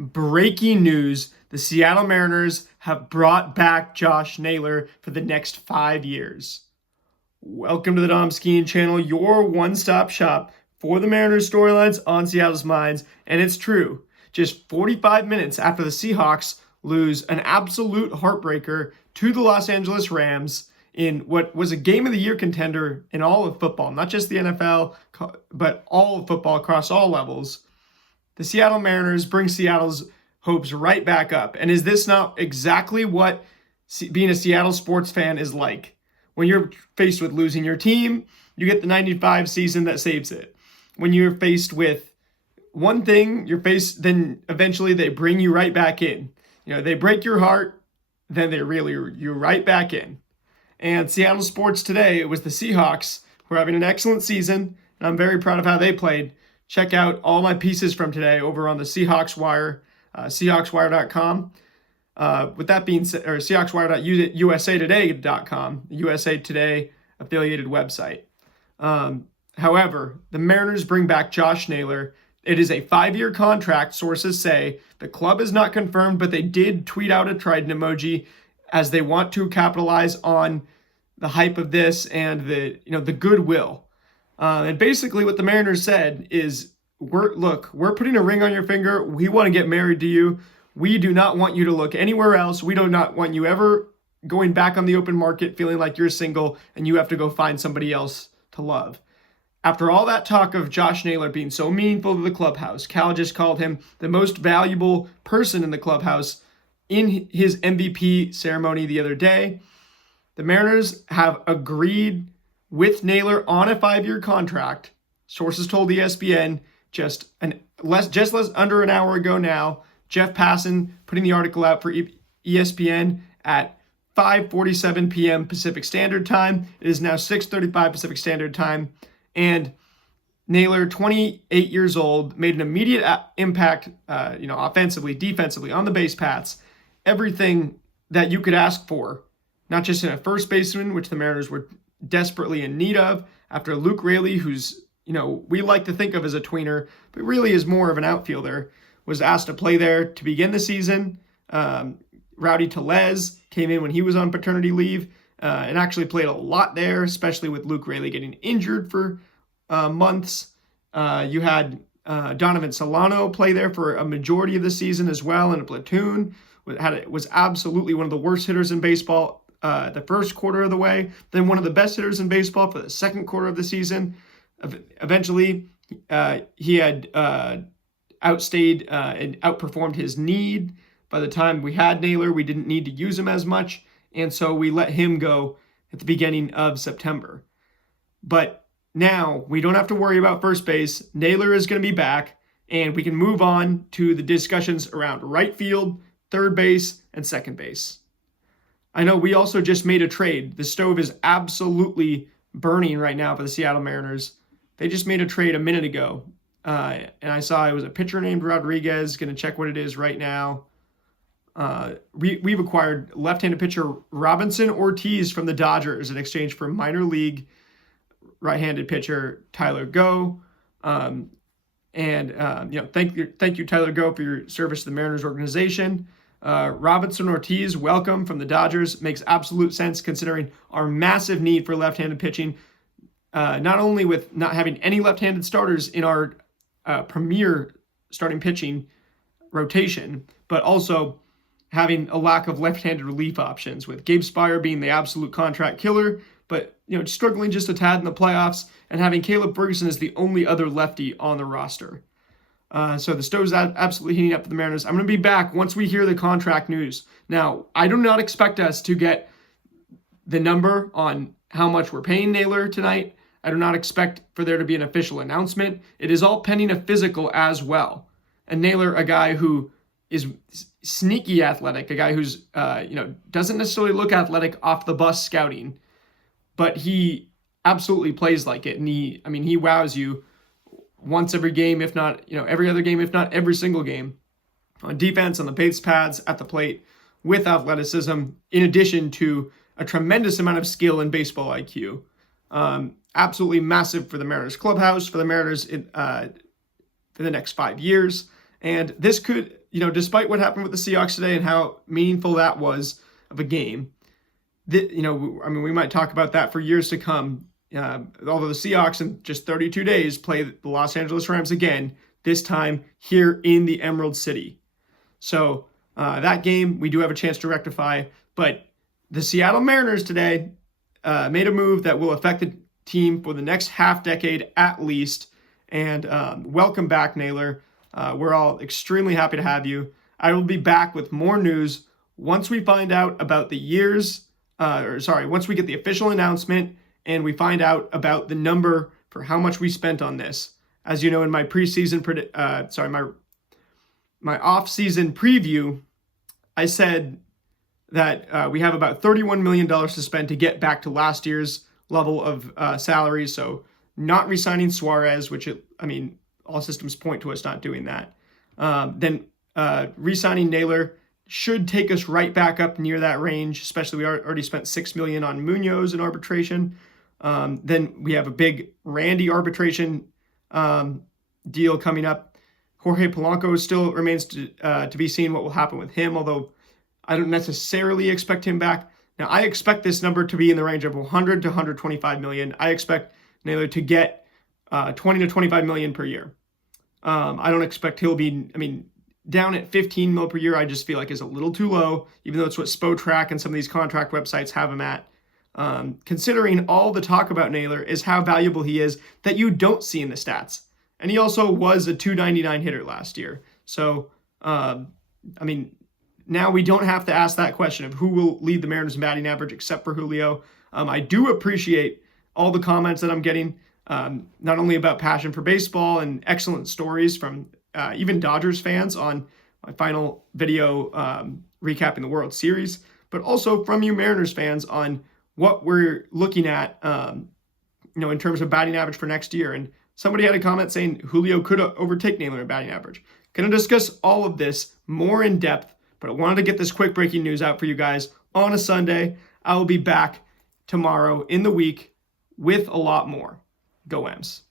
Breaking news, the Seattle Mariners have brought back Josh Naylor for the next 5 years. Welcome to the Dom Skiing channel, your one-stop shop for the Mariners storylines on Seattle's minds. And it's true, just 45 minutes after the Seahawks lose an absolute heartbreaker to the Los Angeles Rams in what was a game of the year contender in all of football, not just the NFL, but all of football across all levels. The Seattle Mariners bring Seattle's hopes right back up. And is this not exactly what being a Seattle sports fan is like? When you're faced with losing your team, you get the 95 season that saves it. When you're faced with one thing, then eventually they bring you right back in. They break your heart, then they reel you right back in. And Seattle sports today, it was the Seahawks who are having an excellent season, and I'm very proud of how they played. Check out all my pieces from today over on the Seahawks Wire, SeahawksWire.com. With that being said, or SeahawksWire.usatoday.com, USA Today affiliated website. However, the Mariners bring back Josh Naylor. It is a 5-year contract, sources say. The club is not confirmed, but they did tweet out a trident emoji as they want to capitalize on the hype of this and the goodwill. And basically what the Mariners said is, we're putting a ring on your finger. We want to get married to you. We do not want you to look anywhere else. We do not want you ever going back on the open market feeling like you're single and you have to go find somebody else to love. After all that talk of Josh Naylor being so meaningful to the clubhouse, Cal just called him the most valuable person in the clubhouse in his MVP ceremony the other day. The Mariners have agreed with Naylor on a 5-year contract. Sources told ESPN just less under an hour ago now. Jeff Passan putting the article out for ESPN at 5:47 p.m. Pacific Standard Time. It is now 6:35 Pacific Standard Time. And Naylor, 28 years old, made an immediate impact, offensively, defensively, on the base paths. Everything that you could ask for, not just in a first baseman, which the Mariners were desperately in need of after Luke Raley, who's, we like to think of as a tweener, but really is more of an outfielder, was asked to play there to begin the season. Rowdy Tellez came in when he was on paternity leave and actually played a lot there, especially with Luke Raley getting injured for months. You had Donovan Solano play there for a majority of the season as well in a platoon. Was absolutely one of the worst hitters in baseball the first quarter of the way, then one of the best hitters in baseball for the second quarter of the season. Eventually, he had outstayed and outperformed his need. By the time we had Naylor, we didn't need to use him as much, and so we let him go at the beginning of September. But now we don't have to worry about first base. Naylor is going to be back, and we can move on to the discussions around right field, third base, and second base. I know we also just made a trade. The stove is absolutely burning right now for the Seattle Mariners. They just made a trade a minute ago. And I saw it was a pitcher named Rodriguez. Going to check what it is right now. We've acquired left-handed pitcher Robinson Ortiz from the Dodgers in exchange for minor league right-handed pitcher Tyler Go. Thank you, Tyler Go, for your service to the Mariners organization. Robinson Ortiz, welcome from the Dodgers. Makes absolute sense considering our massive need for left-handed pitching. Not only with not having any left-handed starters in our premier starting pitching rotation, but also having a lack of left-handed relief options, with Gabe Spire being the absolute contract killer, but struggling just a tad in the playoffs, and having Caleb Ferguson as the only other lefty on the roster. So the stove's absolutely heating up for the Mariners. I'm going to be back once we hear the contract news. Now, I do not expect us to get the number on how much we're paying Naylor tonight. I do not expect for there to be an official announcement. It is all pending a physical as well. And Naylor, a guy who is sneaky athletic, a guy who's, doesn't necessarily look athletic off the bus scouting, but he absolutely plays like it. And he wows you once every game, if not, every other game, if not every single game, on defense, on the base paths, at the plate, with athleticism, in addition to a tremendous amount of skill and baseball IQ. Absolutely massive for the Mariners clubhouse, for the Mariners for the next 5 years. And this could despite what happened with the Seahawks today and how meaningful that was of a game, we might talk about that for years to come. Although the Seahawks in just 32 days play the Los Angeles Rams again, this time here in the Emerald City. So that game we do have a chance to rectify, but the Seattle Mariners today made a move that will affect the team for the next half decade at least. And welcome back, Naylor. We're all extremely happy to have you. I will be back with more news once we find out about once we get the official announcement and we find out about the number for how much we spent on this. As you know, in my my off-season preview, I said that we have about $31 million to spend to get back to last year's level of salary. So not re-signing Suarez, which all systems point to us not doing that. Then re-signing Naylor should take us right back up near that range, especially we already spent $6 million on Munoz in arbitration. Then we have a big Randy arbitration deal coming up. Jorge Polanco still remains to be seen what will happen with him, although I don't necessarily expect him back. Now, I expect this number to be in the range of 100 to 125 million. I expect Naylor to get 20 to 25 million per year. I don't expect he'll be, down at 15 mil per year, I just feel like is a little too low, even though it's what Spotrac and some of these contract websites have him at. Considering all the talk about Naylor is how valuable he is that you don't see in the stats. And he also was a 299 hitter last year. So, now we don't have to ask that question of who will lead the Mariners in batting average except for Julio. I do appreciate all the comments that I'm getting, not only about passion for baseball and excellent stories from even Dodgers fans on my final video recapping the World Series, but also from you Mariners fans on what we're looking at, in terms of batting average for next year. And somebody had a comment saying Julio could overtake Naylor in batting average. Going to discuss all of this more in depth, but I wanted to get this quick breaking news out for you guys on a Sunday. I will be back tomorrow in the week with a lot more. Go M's.